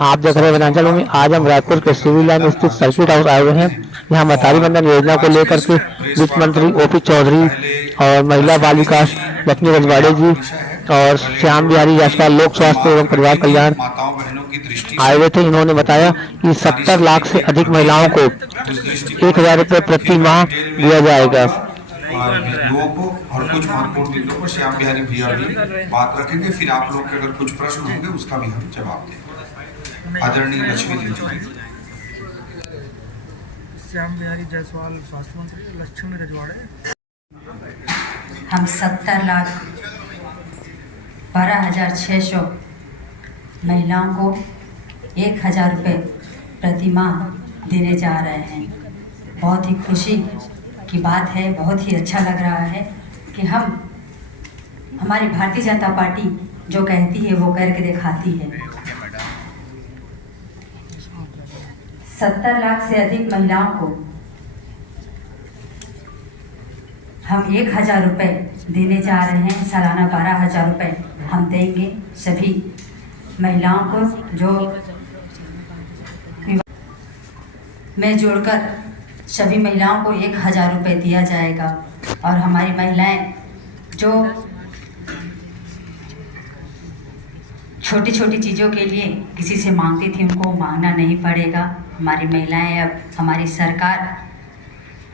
आप देख रहे हैं वनांचल में। आज हम रायपुर के सिविल लाइन स्थित सर्किट हाउस आए हुए हैं। यहाँ मतारी बंधन योजना को लेकर के वित्त मंत्री ओपी चौधरी और महिला बाल विकास लक्ष्मी रजवाड़े जी और श्याम बिहारी जायसवाल लोक स्वास्थ्य एवं परिवार कल्याण माताओं बहनों की दृष्टि आए से हुए थे। इन्होंने बताया कि हमारी 70 लाख से अधिक महिलाओं को उस दृष्टिकोण 1000 रुपये प्रति फिर मैं माह डिटेल में दिया जाएगा। बिंदुओं को और कुछ महत्वपूर्ण बिंदुओं पर श्याम बिहारी भैया भी बात रखेंगे। फिर आप लोग के अगर कुछ प्रश्न होंगे उसका भी हम जवाब देंगे। आदरणीय लक्ष्मी जी। श्याम बिहारी जायसवाल स्वास्थ्य मंत्री, लक्ष्मी रजवाड़े। हम 70,12,600 महिलाओं को 1000 रुपये प्रति माह देने जा रहे हैं। बहुत ही खुशी की बात है, बहुत ही अच्छा लग रहा है कि हमारी भारतीय जनता पार्टी जो कहती है वो करके दिखाती है। 70 लाख से अधिक महिलाओं को हम 1000 रुपये देने जा रहे हैं। सालाना 12,000 रुपये हम देंगे सभी महिलाओं को जो में जोड़कर सभी महिलाओं को 1000 रुपये दिया जाएगा। और हमारी महिलाएं जो छोटी छोटी चीज़ों के लिए किसी से मांगती थी उनको मांगना नहीं पड़ेगा। हमारी महिलाएं अब हमारी सरकार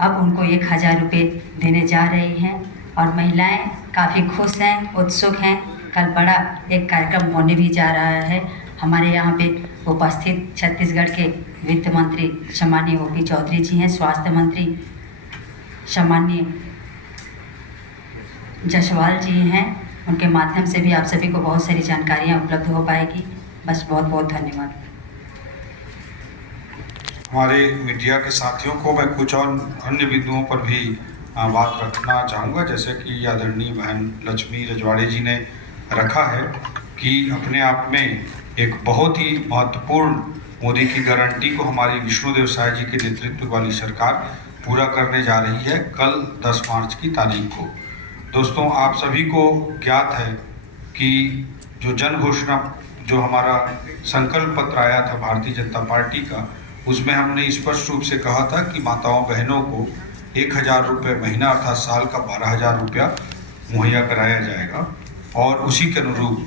अब उनको 1000 रुपये देने जा रही हैं और महिलाएं काफ़ी खुश हैं, उत्सुक हैं। कल बड़ा एक कार्यक्रम होने भी जा रहा है। हमारे यहाँ पे उपस्थित छत्तीसगढ़ के वित्त मंत्री सम्माननीय ओपी चौधरी जी हैं, स्वास्थ्य मंत्री सम्माननीय जायसवाल जी हैं। उनके माध्यम से भी आप सभी को बहुत सारी जानकारियाँ उपलब्ध हो पाएगी। बस बहुत बहुत धन्यवाद। हमारे मीडिया के साथियों को मैं कुछ और अन्य बिंदुओं पर भी बात रखना चाहूँगा। जैसे कि आदरणीय बहन लक्ष्मी रजवाड़े जी ने रखा है कि अपने आप में एक बहुत ही महत्वपूर्ण मोदी की गारंटी को हमारी विष्णुदेव साय जी के नेतृत्व वाली सरकार पूरा करने जा रही है कल 10 मार्च की तारीख को। दोस्तों, आप सभी को ज्ञात है कि जो जन घोषणा जो हमारा संकल्प पत्र आया था भारतीय जनता पार्टी का, उसमें हमने स्पष्ट रूप से कहा था कि माताओं बहनों को 1000 रुपये महीना अर्थात साल का 12,000 रुपया मुहैया कराया जाएगा। और उसी के अनुरूप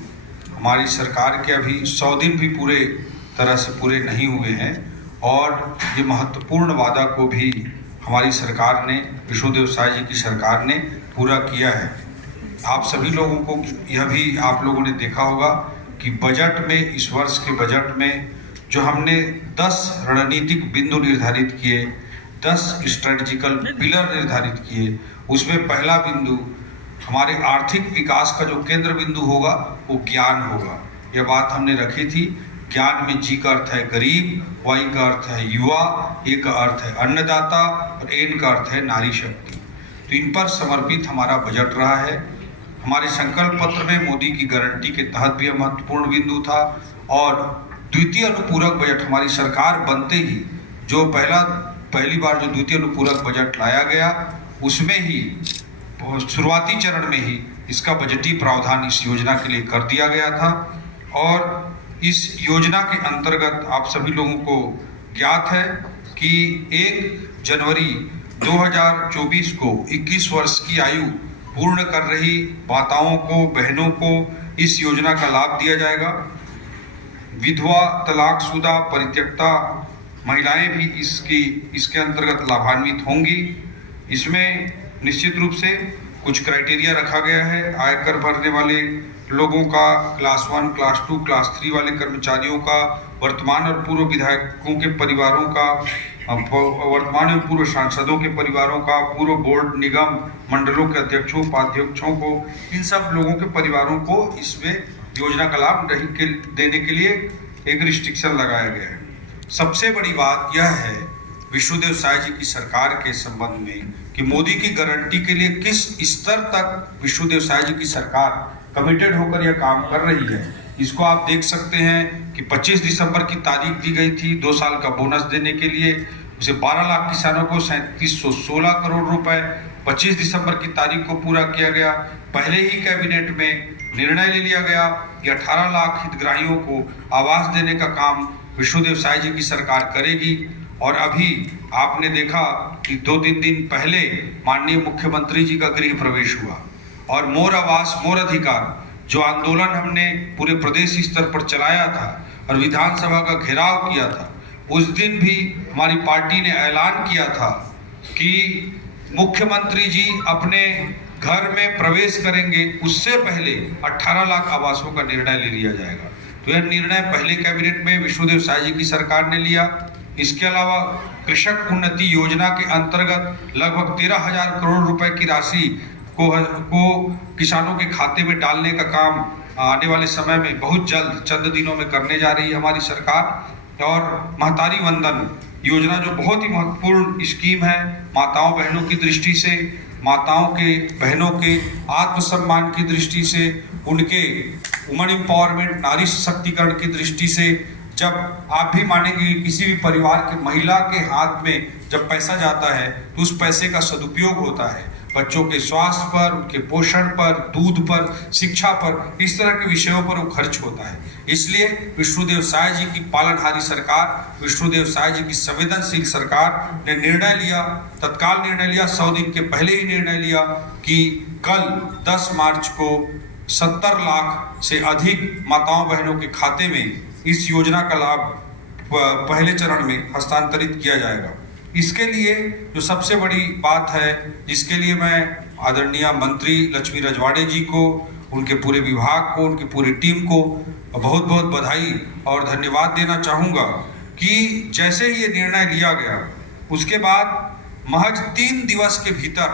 हमारी सरकार के अभी 100 दिन भी पूरे तरह से पूरे नहीं हुए हैं और ये महत्वपूर्ण वादा को भी हमारी सरकार ने, विष्णुदेव साय जी की सरकार ने पूरा किया है। आप सभी लोगों को यह भी आप लोगों ने देखा होगा कि बजट में, इस वर्ष के बजट में जो हमने 10 रणनीतिक बिंदु निर्धारित किए, 10 स्ट्रेटजिकल पिलर निर्धारित किए, उसमें पहला बिंदु हमारे आर्थिक विकास का जो केंद्र बिंदु होगा वो ज्ञान होगा। यह बात हमने रखी थी। ज्ञान में जी का अर्थ है गरीब, वाई का अर्थ है युवा, ए का अर्थ है अन्नदाता और एन का अर्थ है नारी शक्ति। तो इन पर समर्पित हमारा बजट रहा है। हमारे संकल्प पत्र में मोदी की गारंटी के तहत भी महत्वपूर्ण बिंदु था। और द्वितीय अनुपूरक बजट हमारी सरकार बनते ही जो पहली बार जो द्वितीय अनुपूरक बजट लाया गया, उसमें ही शुरुआती चरण में ही इसका बजटीय प्रावधान इस योजना के लिए कर दिया गया था। और इस योजना के अंतर्गत आप सभी लोगों को ज्ञात है कि 1 जनवरी 2024 को 21 वर्ष की आयु पूर्ण कर रही माताओं को, बहनों को इस योजना का लाभ दिया जाएगा। विधवा, तलाकशुदा, परित्यक्ता महिलाएं भी इसके अंतर्गत लाभान्वित होंगी। इसमें निश्चित रूप से कुछ क्राइटेरिया रखा गया है। आयकर भरने वाले लोगों का, क्लास 1, क्लास 2, क्लास 3 वाले कर्मचारियों का, वर्तमान और पूर्व विधायकों के परिवारों का, वर्तमान और पूर्व सांसदों के परिवारों का, पूर्व बोर्ड, निगम, मंडलों के अध्यक्षों, उपाध्यक्षों को, इन सब लोगों के परिवारों को इसमें योजना का लाभ देने के लिए एक रिस्ट्रिक्शन लगाया गया है। सबसे बड़ी बात यह है विष्णुदेव साय जी की सरकार के संबंध में कि मोदी की गारंटी के लिए किस स्तर तक विष्णुदेव साय जी की सरकार कमिटेड होकर यह काम कर रही है। इसको आप देख सकते हैं कि 25 दिसंबर की तारीख दी गई थी 2 साल का बोनस देने के लिए। उसे 12 लाख किसानों को 3716 करोड़ रुपए 25 दिसंबर की तारीख को पूरा किया गया। पहले ही कैबिनेट में निर्णय ले लिया गया कि 18 लाख हितग्राहियों को आवास देने का काम विष्णुदेव साय जी की सरकार करेगी। और अभी आपने देखा कि 2-3 दिन पहले माननीय मुख्यमंत्री जी का गृह प्रवेश हुआ और मोर आवास मोर अधिकार जो आंदोलन हमने पूरे प्रदेश स्तर पर चलाया था और विधानसभा का घेराव किया था, उस दिन भी हमारी पार्टी ने ऐलान किया था कि मुख्यमंत्री जी अपने घर में प्रवेश करेंगे उससे पहले 18 लाख आवासों का निर्णय ले लिया जाएगा। तो यह निर्णय पहले कैबिनेट में विष्णुदेव साय जी की सरकार ने लिया। इसके अलावा कृषक उन्नति योजना के अंतर्गत लगभग 13,000 करोड़ रुपए की राशि को किसानों के खाते में डालने का काम आने वाले समय में बहुत जल्द चंद दिनों में करने जा रही है हमारी सरकार। और महतारी वंदन योजना जो बहुत ही महत्वपूर्ण स्कीम है, माताओं बहनों की दृष्टि से, माताओं के बहनों के आत्मसम्मान की दृष्टि से, उनके वुमन एम्पावरमेंट नारी सशक्तिकरण की दृष्टि से, जब आप भी मानेंगे किसी भी परिवार के महिला के हाथ में जब पैसा जाता है तो उस पैसे का सदुपयोग होता है बच्चों के स्वास्थ्य पर, उनके पोषण पर, दूध पर, शिक्षा पर, इस तरह के विषयों पर वो खर्च होता है। इसलिए विष्णुदेव साय जी की पालनहारी सरकार, विष्णुदेव साय जी की संवेदनशील सरकार ने निर्णय लिया, तत्काल निर्णय लिया, 100 दिन के पहले ही निर्णय लिया कि कल 10 मार्च को 70 लाख से अधिक माताओं बहनों के खाते में इस योजना का लाभ पहले चरण में हस्तांतरित किया जाएगा। इसके लिए जो सबसे बड़ी बात है, जिसके लिए मैं आदरणीय मंत्री लक्ष्मी रजवाड़े जी को, उनके पूरे विभाग को, उनकी पूरी टीम को बहुत बहुत बधाई और धन्यवाद देना चाहूँगा कि जैसे ही ये निर्णय लिया गया उसके बाद महज 3 दिवस के भीतर,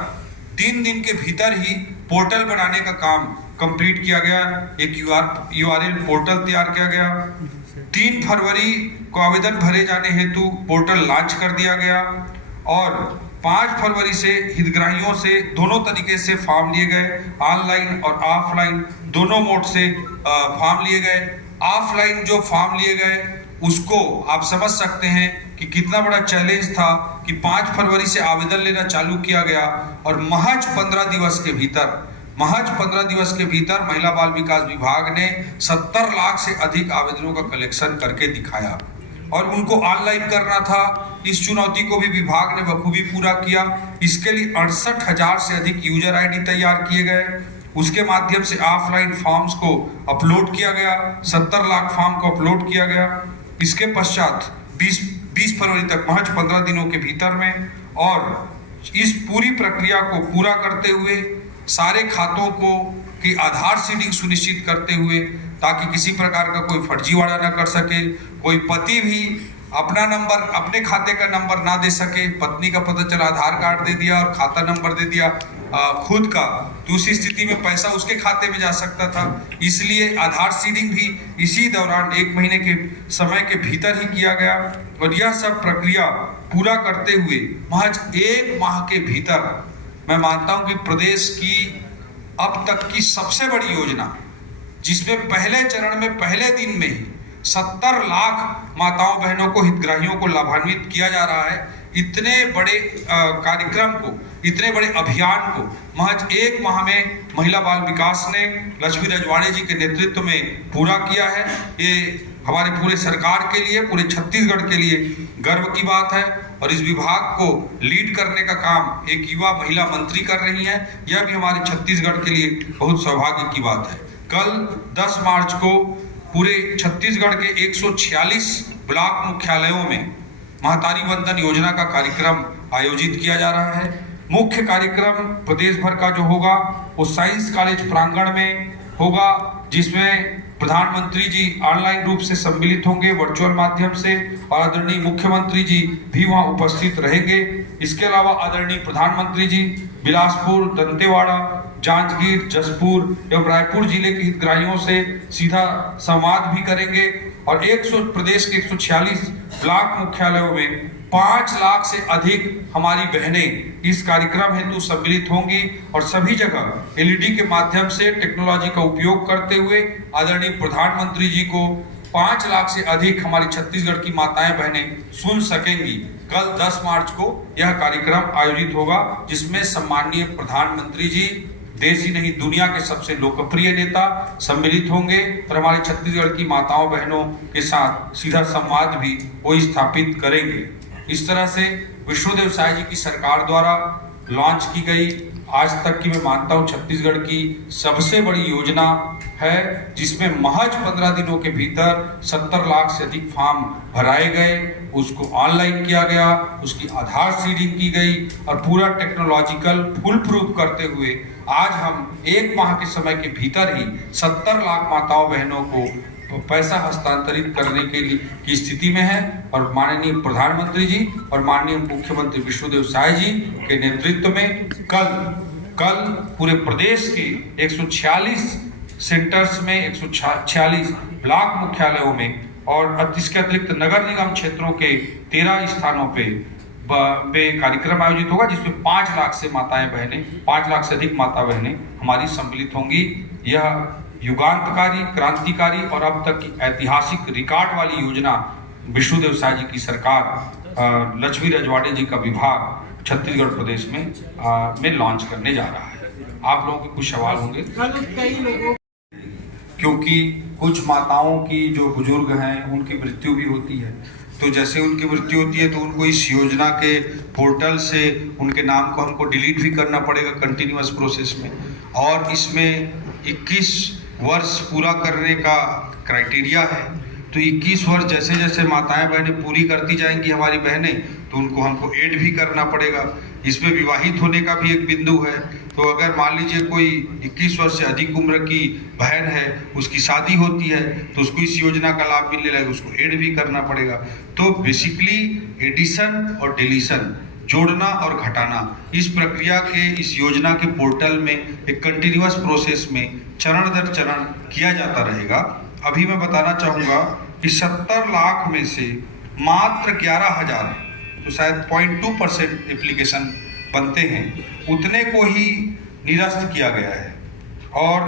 3 दिन के भीतर ही पोर्टल बनाने का काम कंप्लीट किया गया। एक URL पोर्टल तैयार किया गया। 3 फरवरी को आवेदन भरे जाने हेतु पोर्टल लॉन्च कर दिया गया और 5 फरवरी से हितग्राहियों से दोनों तरीके से फॉर्म लिए गए, ऑनलाइन और ऑफलाइन दोनों मोड से फॉर्म लिए गए। ऑफलाइन जो फॉर्म लिए गए उसको आप समझ सकते हैं कि कितना बड़ा चैलेंज था कि 5 फरवरी से आवेदन लेना चालू किया गया और महज 15 दिवस के भीतर महिला बाल विकास विभाग ने 70 लाख से अधिक आवेदनों का कलेक्शन करके दिखाया और उनको ऑनलाइन करना था। इस चुनौती को भी विभाग ने बखूबी पूरा किया। इसके लिए 68,000 से अधिक यूजर आईडी तैयार किए गए। उसके माध्यम से ऑफलाइन फॉर्म्स को अपलोड किया गया, 70 लाख फॉर्म को अपलोड किया गया। इसके पश्चात 20 फरवरी तक महज 15 दिनों के भीतर में, और इस पूरी प्रक्रिया को पूरा करते हुए सारे खातों को की आधार सीडिंग सुनिश्चित करते हुए, ताकि किसी प्रकार का कोई फर्जीवाड़ा ना कर सके, कोई पति भी अपना नंबर, अपने खाते का नंबर ना दे सके। पत्नी का पता चला आधार कार्ड दे दिया और खाता नंबर दे दिया खुद का, तो उसी स्थिति में पैसा उसके खाते में जा सकता था। इसलिए आधार सीडिंग भी इसी दौरान 1 महीने के समय के भीतर ही किया गया और यह सब प्रक्रिया पूरा करते हुए महज 1 माह के भीतर मैं मानता हूं कि प्रदेश की अब तक की सबसे बड़ी योजना, जिसमें पहले चरण में पहले दिन में ही 70 लाख माताओं बहनों को, हितग्राहियों को लाभान्वित किया जा रहा है। इतने बड़े कार्यक्रम को, इतने बड़े अभियान को महज 1 माह में महिला बाल विकास ने लक्ष्मी रजवाड़े जी के नेतृत्व में पूरा किया है। ये हमारे पूरे सरकार के लिए, पूरे छत्तीसगढ़ के लिए गर्व की बात है और इस विभाग को लीड करने का काम एक युवा महिला मंत्री कर रही हैं। यह भी हमारे छत्तीसगढ़ के लिए बहुत सौभाग्य की बात है। कल 10 मार्च को पूरे छत्तीसगढ़ के 146 ब्लॉक मुख्यालयों में महतारी वंदन योजना का कार्यक्रम आयोजित किया जा रहा है। मुख्य कार्यक्रम प्रदेश भर का जो होगा वो साइंस कॉलेज प्रांगण में होगा, जिसमें प्रधानमंत्री जी ऑनलाइन रूप से सम्मिलित होंगे वर्चुअल माध्यम से, और आदरणीय मुख्यमंत्री जी भी वहां उपस्थित रहेंगे। इसके अलावा आदरणीय प्रधानमंत्री जी बिलासपुर, दंतेवाड़ा, जांजगीर, जसपुर एवं रायपुर जिले के हितग्राहियों से सीधा संवाद भी करेंगे और प्रदेश के 146 ब्लॉक मुख्यालयों में 5 लाख से अधिक हमारी बहनें इस कार्यक्रम हेतु सम्मिलित होंगी और सभी जगह एलईडी के माध्यम से टेक्नोलॉजी का उपयोग करते हुए आदरणीय प्रधानमंत्री जी को 5 लाख से अधिक हमारी छत्तीसगढ़ की माताएं बहनें सुन सकेंगी। कल 10 मार्च को यह कार्यक्रम आयोजित होगा, जिसमें सम्माननीय प्रधानमंत्री जी, देश ही नहीं दुनिया के सबसे लोकप्रिय नेता सम्मिलित होंगे और हमारे छत्तीसगढ़ की माताओं बहनों के साथ सीधा संवाद भी वो स्थापित करेंगे। इस तरह से विष्णुदेव साय जी की सरकार द्वारा लॉन्च की गई आज तक की मैं मानता हूं छत्तीसगढ़ की सबसे बड़ी योजना है, जिसमें महज 15 दिनों के भीतर 70 लाख से अधिक फॉर्म भराए गए, उसको ऑनलाइन किया गया, उसकी आधार सीडिंग की गई और पूरा टेक्नोलॉजिकल फुल प्रूफ करते हुए आज हम 1 माह के समय के भीतर ही 70 लाख माताओं बहनों को पैसा हस्तांतरित करने के लिए की स्थिति में है। और माननीय प्रधानमंत्री जी और माननीय मुख्यमंत्री विष्णुदेव साय जी के नेतृत्व में कल पूरे प्रदेश के 146 सेंटर्स में 146 ब्लॉक मुख्यालयों में और इसके अतिरिक्त नगर निगम क्षेत्रों के 13 स्थानों पे कार्यक्रम आयोजित होगा, जिसमें 5 लाख से माताएं बहनें 5 लाख से अधिक माता बहनें हमारी सम्मिलित होंगी। यह युगांतकारी, क्रांतिकारी और अब तक की ऐतिहासिक रिकॉर्ड वाली योजना विष्णुदेव साय जी की सरकार लक्ष्मी रजवाड़े जी का विभाग छत्तीसगढ़ प्रदेश में लॉन्च करने जा रहा है। आप लोगों के कुछ सवाल होंगे, क्योंकि कुछ माताओं की जो बुजुर्ग हैं उनकी मृत्यु भी होती है, तो जैसे उनकी मृत्यु होती है तो उनको इस योजना के पोर्टल से उनके नाम को हमको डिलीट भी करना पड़ेगा कंटिन्यूअस प्रोसेस में। और इसमें 21 वर्ष पूरा करने का क्राइटेरिया है, तो 21 वर्ष जैसे जैसे माताएं बहनें पूरी करती जाएंगी हमारी बहनें, तो उनको हमको ऐड भी करना पड़ेगा। इसमें विवाहित होने का भी एक बिंदु है, तो अगर मान लीजिए कोई 21 वर्ष से अधिक उम्र की बहन है, उसकी शादी होती है, तो उसको इस योजना का लाभ मिलने लगेगा, उसको ऐड भी करना पड़ेगा। तो बेसिकली एडिशन और डिलीशन, जोड़ना और घटाना, इस प्रक्रिया के इस योजना के पोर्टल में एक कंटिन्यूअस प्रोसेस में चरण दर चरण किया जाता रहेगा। अभी मैं बताना चाहूँगा कि 70 लाख में से मात्र 11,000, तो शायद 0.2% एप्लीकेशन बनते हैं, उतने को ही निरस्त किया गया है और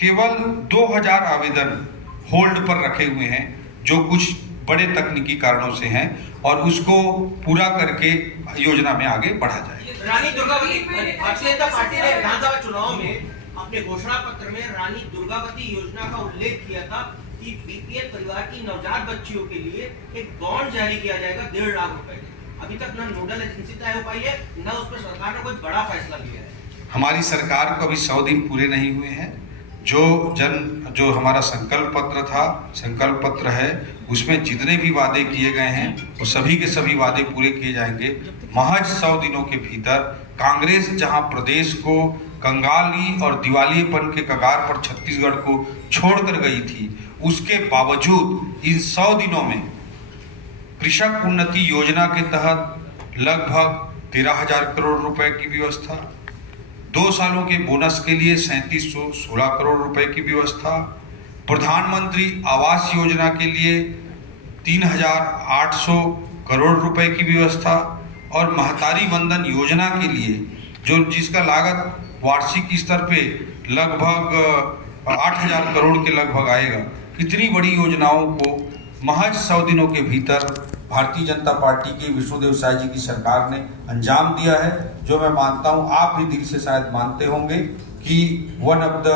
केवल 2,000 आवेदन होल्ड पर रखे हुए हैं, जो कुछ बड़े तकनीकी कारणों से हैं, और उसको पूरा करके योजना में आगे बढ़ा जाए। रानी दुर्गावती, भारतीय जनता पार्टी ने विधानसभा चुनाव में अपने घोषणा पत्र में रानी दुर्गावती योजना का उल्लेख किया था कि बीपीएल परिवार की नवजात बच्चियों के लिए एक बॉन्ड जारी किया जाएगा 1.5 लाख रुपए। अभी तक न नोडल एजेंसी तय हो पाई है, न उस पर सरकार ने कोई बड़ा फैसला लिया है। हमारी सरकार को अभी 100 दिन पूरे नहीं हुए हैं। जो हमारा संकल्प पत्र था, संकल्प पत्र है, उसमें जितने भी वादे किए गए हैं वो सभी के सभी वादे पूरे किए जाएंगे। महज 100 दिनों के भीतर कांग्रेस जहां प्रदेश को कंगाली और दिवालियेपन के कगार पर छत्तीसगढ़ को छोड़कर गई थी, उसके बावजूद इन 100 दिनों में कृषक उन्नति योजना के तहत लगभग 13,000 करोड़ रुपए की व्यवस्था, 2 सालों के बोनस के लिए 3716 करोड़ रुपए की व्यवस्था, प्रधानमंत्री आवास योजना के लिए 3,800 करोड़ रुपए की व्यवस्था और महतारी वंदन योजना के लिए जिसका लागत वार्षिक स्तर पे लगभग 8,000 करोड़ के लगभग आएगा। इतनी बड़ी योजनाओं को महज 100 दिनों के भीतर भारतीय जनता पार्टी की विष्णुदेव साय जी की सरकार ने अंजाम दिया है, जो मैं मानता हूं आप भी दिल से शायद मानते होंगे कि one of the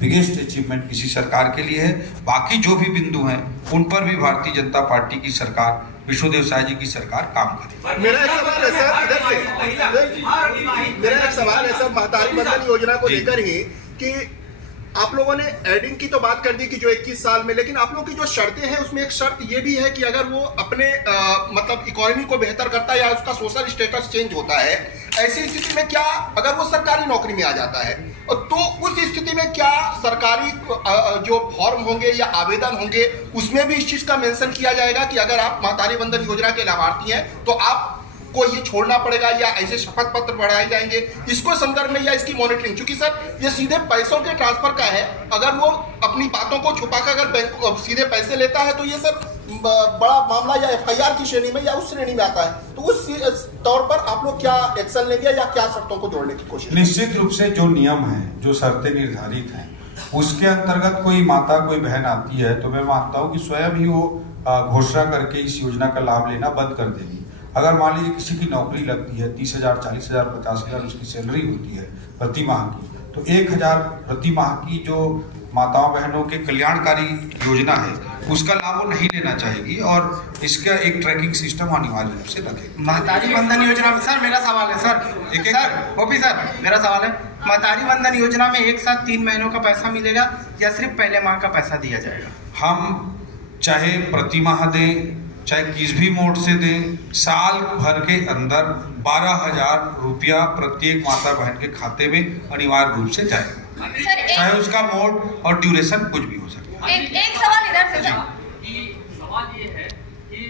biggest achievement किसी सरकार के लिए है। बाकी जो भी बिंदु हैं उन पर भी भारतीय जनता पार्टी की सरकार, विष्णुदेव साय जी की सरकार काम करेगी। मेरा एक सवाल है सर, इधर से मेरा एक सवाल है सर, महतारी वंदन योजना को लेकर ही कि आप लोगों ने एडिंग की तो बात कर दी कि जो 21 साल में, लेकिन आप लोगों की जो शर्तें हैं उसमें एक शर्त ये भी है कि अगर वो अपने मतलब इकोनॉमी को बेहतर करता है या उसका सोशल स्टेटस चेंज होता है, ऐसी स्थिति में क्या अगर वो सरकारी नौकरी में आ जाता है तो उस स्थिति में क्या सरकारी जो फॉर्म होंगे या आवेदन होंगे उसमें भी इस चीज का मेंशन किया जाएगा कि अगर आप महतारी वंदन योजना के लाभार्थी हैं तो आप को ये छोड़ना पड़ेगा या ऐसे शपथ पत्र बढ़ाए जाएंगे? इसको संदर्भ में या इसकी मॉनिटरिंग, क्योंकि सर ये सीधे पैसों के ट्रांसफर का है, अगर वो अपनी बातों को छुपाकर अगर बैंक सीधे पैसे लेता है तो ये सर बड़ा मामला या एफआईआर की श्रेणी में या उस श्रेणी में आता है। तो उस तौर पर आप लोग क्या एक्शन लेंगे या क्या शर्तों को जोड़ने की कोशिश? निश्चित रूप से जो नियम है, जो शर्तें निर्धारित हैं, उसके अंतर्गत कोई माता कोई बहन आती है तो मैं मानता हूँ कि स्वयं ही वो घोषणा करके इस योजना का लाभ लेना बंद कर देगी। अगर मान लीजिए किसी की नौकरी लगती है, 30,000, 40,000, 50,000 उसकी सैलरी होती है प्रति माह की, तो 1000 प्रति माह की जो माताओं बहनों के कल्याणकारी योजना है उसका लाभ वो नहीं लेना चाहेगी और इसका एक ट्रैकिंग सिस्टम अनिवार्य रूप से लगेगा। महतारी बंधन योजना में सर मेरा सवाल है सर ओपी सर मेरा सवाल है, महतारी बंधन योजना में एक साथ 3 महीनों का पैसा मिलेगा या सिर्फ पहले माह का पैसा दिया जाएगा? हम चाहे प्रति माह दें चाहे किस भी मोड से दें, साल भर के अंदर 12,000 रुपया प्रत्येक माता बहन के खाते में अनिवार्य रूप से जाएगा, चाहे उसका मोड और ड्यूरेशन कुछ भी हो सकता है। एक सवाल इधर से सवाल ये है कि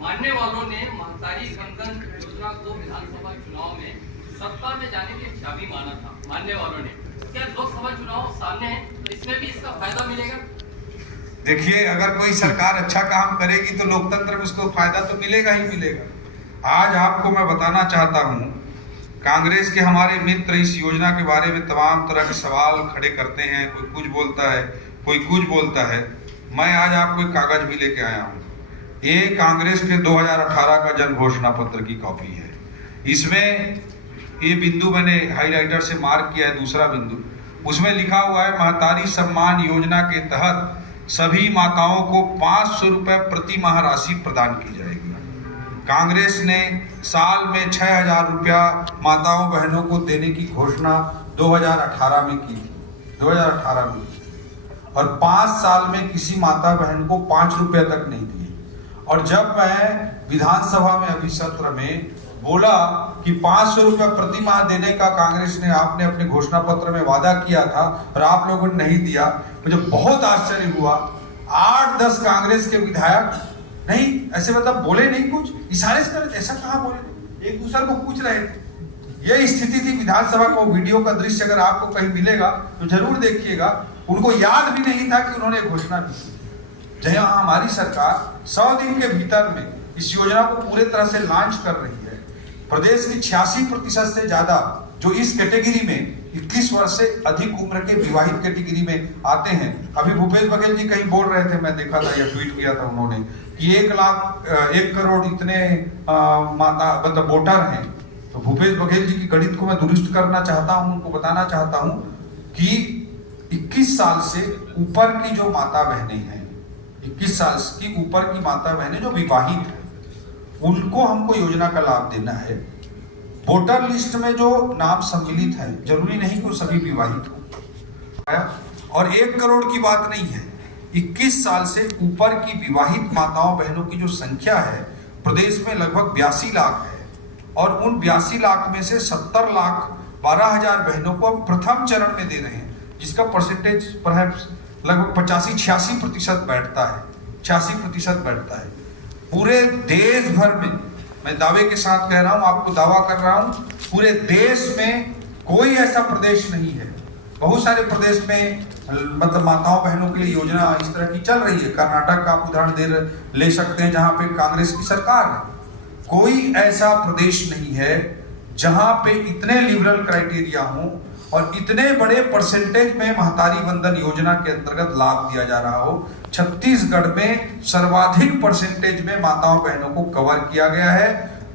मानने वालों ने महतारी बंधन योजना को विधानसभा चुनाव में सत्ता में जाने की चाबी माना था, मानने वालों ने। क्या लोकसभा चुनाव सामने है तो इसमें भी इसका फायदा मिलेगा? देखिए, अगर कोई सरकार अच्छा काम करेगी तो लोकतंत्र में उसको फायदा तो मिलेगा ही मिलेगा। आज आपको मैं बताना चाहता हूँ, कांग्रेस के हमारे मित्र इस योजना के बारे में तमाम तरह के सवाल खड़े करते हैं, कोई कुछ बोलता है कोई कुछ बोलता है। मैं आज आपको एक कागज भी लेके आया हूँ, ये कांग्रेस के 2018 का जन घोषणा पत्र की कॉपी है। इसमें ये बिंदु मैंने हाईलाइटर से मार्क किया है, दूसरा बिंदु उसमें लिखा हुआ है महतारी सम्मान योजना के तहत सभी माताओं को 500 रुपये प्रति माह राशि प्रदान की जाएगी। कांग्रेस ने साल में 6,000 रुपया माताओं बहनों को देने की घोषणा 2018 में की, 2018 में, और 5 साल में किसी माता बहन को 5 रुपये तक नहीं दिए। और जब मैं विधानसभा में अभी सत्र में बोला कि 500 रुपये प्रति माह देने का कांग्रेस ने आपने अपने घोषणा पत्र में वादा किया था और आप लोगों ने नहीं दिया, मुझे बहुत आश्चर्य हुआ। 8-10 कांग्रेस के विधायक नहीं ऐसे मतलब बोले नहीं, कुछ इशारे से करे, ऐसा कहाँ बोले, एक दूसरे को पूछ रहे थे। ये स्थिति थी विधानसभा को। वीडियो का दृश्य अगर आपको कहीं मिलेगा तो जरूर देखिएगा। उनको याद भी नहीं था कि उन्होंने घोषणा की। जहाँ हमारी सरकार 100 दिन के भीतर में इस योजना को पूरे तरह से लॉन्च कर रही है। प्रदेश की 86% से ज्यादा जो इस कैटेगरी में 21 वर्ष से अधिक उम्र के विवाहित कैटेगरी में आते हैं। अभी भूपेश बघेल जी कहीं बोल रहे थे, मैं देखा था या ट्वीट किया था उन्होंने कि 1 करोड़ इतने माता मतलब वोटर हैं। तो भूपेश बघेल जी की गणित को मैं दुरुस्त करना चाहता हूं, उनको बताना चाहता हूं कि 21 साल से ऊपर की जो माता बहनें हैं, 21 साल की ऊपर की माता बहनें जो विवाहित हैं, उनको हमको योजना का लाभ देना है। वोटर लिस्ट में जो नाम सम्मिलित है, जरूरी नहीं कि सभी विवाहित हो। और 1 करोड़ की बात नहीं है, 21 साल से ऊपर की विवाहित माताओं बहनों की जो संख्या है प्रदेश में लगभग 82 लाख है। और उन 82 लाख में से 70 लाख 12,000 बहनों को अब प्रथम चरण में दे रहे हैं, जिसका परसेंटेज लगभग 85-86% बैठता है, 86% बैठता है। पूरे देश भर में, मैं दावे के साथ कह रहा हूं, आपको दावा कर रहा हूं, पूरे देश में कोई ऐसा प्रदेश नहीं है। बहुत सारे प्रदेश में मतलब माताओं बहनों के लिए योजना इस तरह की चल रही है। कर्नाटक का आप उदाहरण ले सकते हैं, जहां पे कांग्रेस की सरकार है। कोई ऐसा प्रदेश नहीं है जहां पे इतने लिबरल क्राइटेरिया हो और इतने बड़े परसेंटेज में महतारी बंधन योजना के अंतर्गत लाभ दिया जा रहा हो। छत्तीसगढ़ में सर्वाधिक परसेंटेज में माताओं बहनों को कवर किया गया है,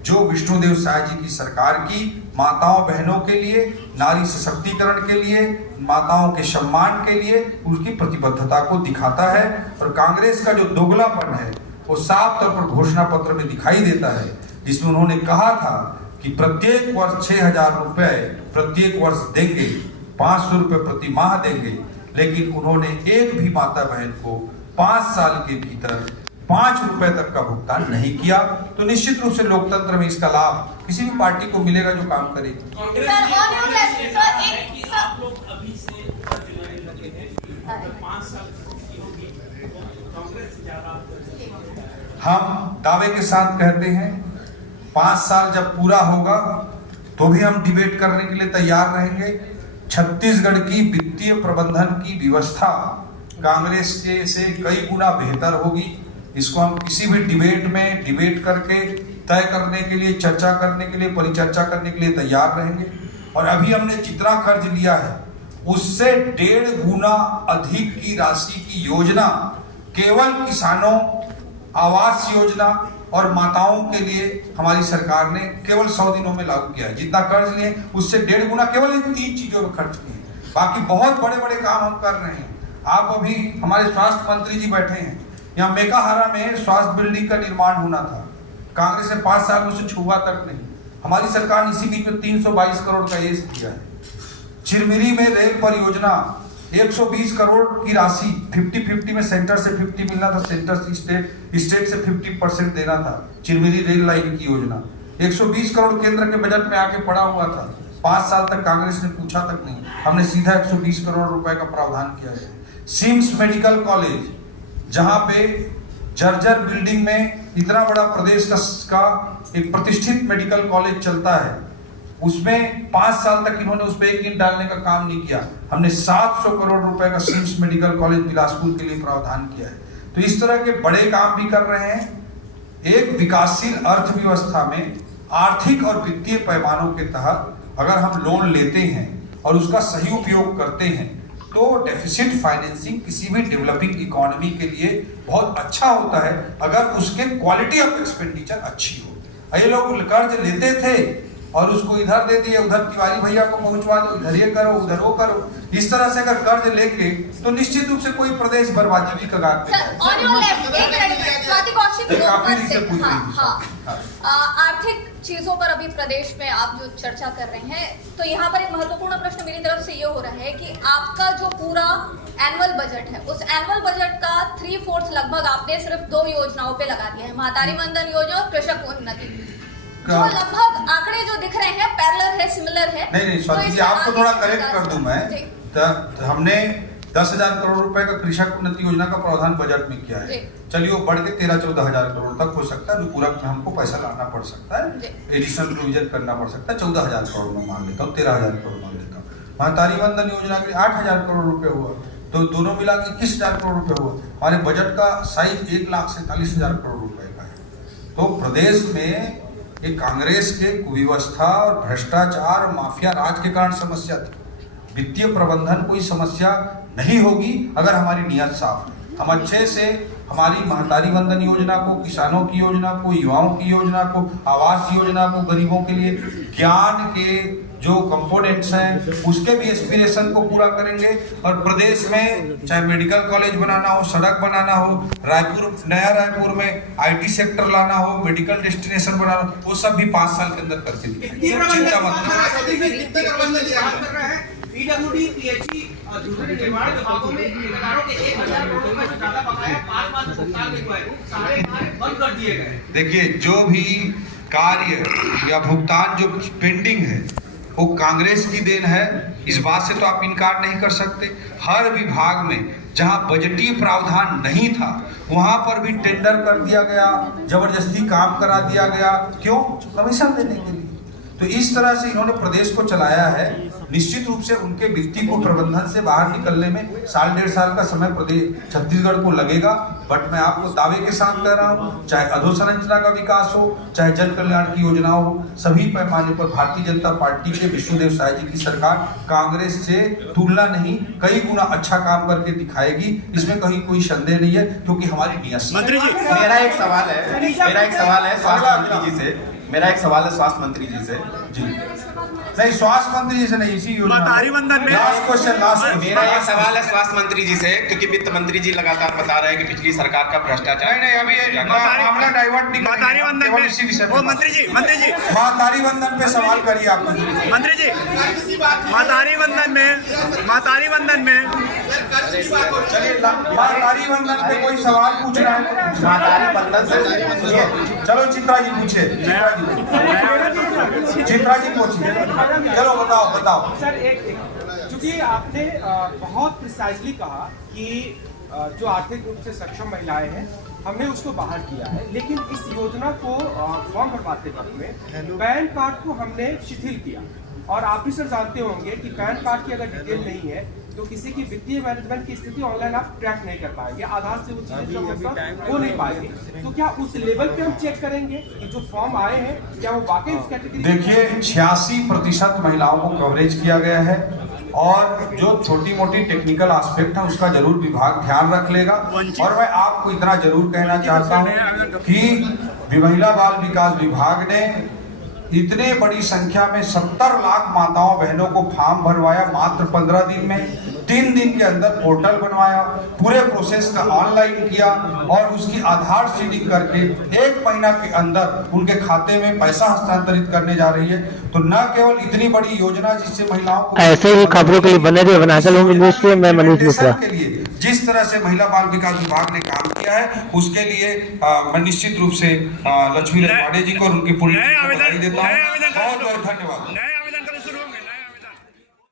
जो विष्णुदेव साय जी की सरकार की माताओं बहनों के लिए, नारी सशक्तिकरण के लिए, माताओं के सम्मान के लिए उनकी प्रतिबद्धता को दिखाता है। और कांग्रेस का जो दोगलापन है वो साफ तौर पर घोषणा पत्र में दिखाई देता है, जिसमें उन्होंने कहा था कि प्रत्येक वर्ष 6,000 रुपए प्रत्येक वर्ष देंगे, 500 रुपए प्रति माह देंगे, लेकिन उन्होंने एक भी माता बहन को 5 साल के भीतर 5 रुपए तक का भुगतान नहीं किया। तो निश्चित रूप से लोकतंत्र में इसका लाभ किसी भी पार्टी को मिलेगा जो काम करेगी। आप लोग अभी से चुनाने लगे हैं, 5 साल की होगी कांग्रेस से ज्यादा। हम दावे के साथ कहते हैं 5 साल जब पूरा होगा तो भी हम डिबेट करने के लिए तैयार रहेंगे। छत्तीसगढ़ की वित्तीय प्रबंधन की व्यवस्था कांग्रेस के से कई गुना बेहतर होगी। इसको हम किसी भी डिबेट में डिबेट करके तय करने के लिए, चर्चा करने के लिए, परिचर्चा करने के लिए तैयार रहेंगे। और अभी हमने जितना कर्ज लिया है उससे 1.5 गुना अधिक की राशि की योजना केवल किसानों, आवास योजना और माताओं के लिए हमारी सरकार ने केवल 100 दिनों में लागू किया है। जितना कर्ज लिए उससे 1.5 गुना केवल इन 3 चीजों में खर्च किए। बाकी बहुत बड़े बड़े काम हम कर रहे हैं। आप अभी हमारे स्वास्थ्य मंत्री जी बैठे हैं, यहाँ मेकाहारा में स्वास्थ्य बिल्डिंग का निर्माण होना था, कांग्रेस ने 5 साल में उसे छुआ तक नहीं। हमारी सरकार ने इसी बीच में 322 करोड़ का एस दिया है। चिरमिरी में रेल परियोजना 120 करोड़ की राशि 50-50 में सेंटर से 50 मिलना था, सेंटर से स्टेट से 50% देना था। चिरमिरी रेल लाइन की योजना 120 करोड़ केंद्र के बजट में आके पड़ा हुआ था। 5 साल तक कांग्रेस ने पूछा तक नहीं, हमने सीधा 120 करोड़ रुपए का प्रावधान किया है। सिम्स मेडिकल कॉलेज, जहां पे जर्जर बिल्डिंग में इतना बड़ा प्रदेश का एक प्रतिष्ठित मेडिकल कॉलेज चलता है, उसमें 5 साल तक इन्होंने उस पर एक ईंट डालने का काम नहीं किया। हमने 700 करोड़ रुपए का सिम्स मेडिकल कॉलेज बिलासपुर के लिए प्रावधान किया है। तो इस तरह के बड़े काम भी कर रहे हैं। एक विकासशील अर्थव्यवस्था में आर्थिक और वित्तीय पैमानों के तहत अगर हम लोन लेते हैं और उसका सही उपयोग करते हैं तो डेफिसिट फाइनेंसिंग किसी भी डेवलपिंग इकोनॉमी के लिए बहुत अच्छा होता है, अगर उसके क्वालिटी ऑफ एक्सपेंडिचर अच्छी हो। ये लोग कर्ज लेते थे और उसको इधर दे दिए, उधर तिवारी भैया को पहुंचवा दो, इधर ये करो उधर वो करो। इस तरह से अगर कर्ज लेके तो निश्चित रूप से कोई प्रदेश बर्बादी की कगार पे आर्थिक चीजों पर अभी प्रदेश में आप जो चर्चा कर रहे हैं, तो यहाँ पर एक महत्वपूर्ण प्रश्न मेरी तरफ से ये हो रहा है कि आपका जो पूरा एनुअल बजट है, उस एनुअल बजट का 3/4 लगभग आपने सिर्फ 2 योजनाओं पे लगा दिया है, महतारी वंदन योजना और कृषक उन्नति, जो लगभग आंकड़े जो दिख रहे हैं पैरेलल है, सिमिलर है। नहीं स्वाति जी, आपको थोड़ा करेक्ट कर दूं मैं, हमने 10,000 करोड़ रुपए का कृषक उन्नति योजना का प्रावधान बजट में किया है। चलिए वो बढ़ के 13-14 हजार करोड़ तक हो सकता है, पूरा हमको पैसा लाना पड़ सकता है, एडिशनल प्रोविजन करना पड़ सकता है। 14,000 करोड़ में मान लेता हूँ, 13,000 करोड़ मान लेता हूँ। महतारी वंदन योजना के 8,000 करोड़ रुपए हुआ, तो दोनों मिला के 21,000 करोड़ रुपए हुआ। हमारे बजट का साइज 1,47,000 करोड़ रुपए का है। तो प्रदेश में एक कांग्रेस के कुव्यवस्था और भ्रष्टाचार और माफिया राज के कारण समस्या थी। वित्तीय प्रबंधन कोई समस्या नहीं होगी अगर हमारी नियत साफ है। हम अच्छे से हमारी महतारी वंदन योजना को, किसानों की योजना को, युवाओं की योजना को, आवास योजना को, गरीबों के लिए ज्ञान के जो कंपोनेंट्स हैं उसके भी एस्पिरेशन को पूरा करेंगे। और प्रदेश में चाहे मेडिकल कॉलेज बनाना हो, सड़क बनाना हो, नया रायपुर में IT सेक्टर लाना हो, मेडिकल डेस्टिनेशन बनाना हो, वो सब भी 5 साल के अंदर करके दिखाएंगे। चिंता मत PWD, PHE और दूसरे निर्माण विभागों में ठेकेदारों के 1,000 करोड़ रुपए से ज्यादा बकाया 5 माह से भुगतान नहीं हुआ है, सारे कार्य बंद कर दिए गए। देखिए, जो भी कार्य या भुगतान जो पेंडिंग है वो कांग्रेस की देन है, इस बात से तो आप इनकार नहीं कर सकते। हर विभाग में जहां बजटीय प्रावधान नहीं था वहां पर भी टेंडर कर दिया गया, जबरदस्ती काम करा दिया गया। क्यों? कमीशन देने के लिए। तो इस तरह से इन्होंने प्रदेश को चलाया है। निश्चित रूप से उनके वित्तीय को प्रबंधन से बाहर निकलने में 1.5 साल का समय प्रदेश छत्तीसगढ़ को लगेगा। बट मैं आपको दावे के साथ कह रहा हूँ, चाहे अधोसंरचना का विकास हो, चाहे जन कल्याण की योजना हो, सभी पैमाने पर भारतीय जनता पार्टी के विष्णुदेव साय जी की सरकार कांग्रेस से तुलना नहीं, कई गुना अच्छा काम करके दिखाएगी। इसमें कहीं कोई संदेह नहीं है, क्योंकि हमारी नियत। मंत्री जी, मेरा एक सवाल है स्वास्थ्य मंत्री जी से। जी नहीं, स्वास्थ्य मंत्री जी से नहीं, इसी योजना महतारी वंदन में लास्ट क्वेश्चन मेरा एक सवाल है स्वास्थ्य मंत्री जी से, क्योंकि वित्त मंत्री जी लगातार बता रहे हैं कि पिछली सरकार का भ्रष्टाचार। नहीं अभी मामला डाइवर्ट नहीं, महतारी वंदन में इसी विषय में मंत्री जी महतारी वंदन पे सवाल करिए आप मंत्री जी। महतारी वंदन में चलिए, महतारी वंदन पे कोई सवाल पूछ रहा है? महतारी वंदन से चलो चित्रा जी पूछे, चित्रा जी पूछिए, चलो बताओ सर। एक चूंकि आपने बहुत प्रिसाइजली कहा कि जो आर्थिक रूप से सक्षम महिलाएं हैं हमने उसको बाहर किया है, लेकिन इस योजना को फॉर्म भरवाते वक्त में पैन कार्ड को हमने शिथिल किया। और आप भी सर जानते होंगे कि पैन कार्ड की अगर डिटेल नहीं है तो किसी की वित्तीय मैनेजमेंट की स्थिति ऑनलाइन आप ट्रैक नहीं कर पाएंगे, आधार से वो चीजें हो नहीं पाएंगे। तो क्या उस लेवल पे हम चेक करेंगे कि जो फॉर्म आए हैं क्या वो वाकई उस कैटेगरी? देखिए, 86% महिलाओं को कवरेज किया गया है, और जो छोटी मोटी टेक्निकल एस्पेक्ट है उसका जरूर विभाग ध्यान रख लेगा। और मैं आपको इतना जरूर कहना चाहता हूँ कि महिला बाल विकास विभाग ने इतने बड़ी संख्या में 70 लाख माताओं बहनों को फॉर्म भरवाया मात्र 15 दिन में, 3 दिन के अंदर पोर्टल बनवाया, पूरे प्रोसेस का ऑनलाइन किया और उसकी आधार सीडिंग करके 1 महीना के अंदर उनके खाते में पैसा हस्तांतरित करने जा रही है। तो न केवल इतनी बड़ी योजना जिससे महिलाओं को ऐसे ही खबरों के लिए बने रहिए वनांचल होम न्यूज़ से। मैं मनीष मिश्रा। के लिए जिस तरह से महिला बाल विकास विभाग ने काम किया है उसके लिए मैं निश्चित रूप से लक्ष्मी रजवाड़े जी को और उनकी पूरी टीम को बधाई देता हूँ। बहुत बहुत धन्यवाद।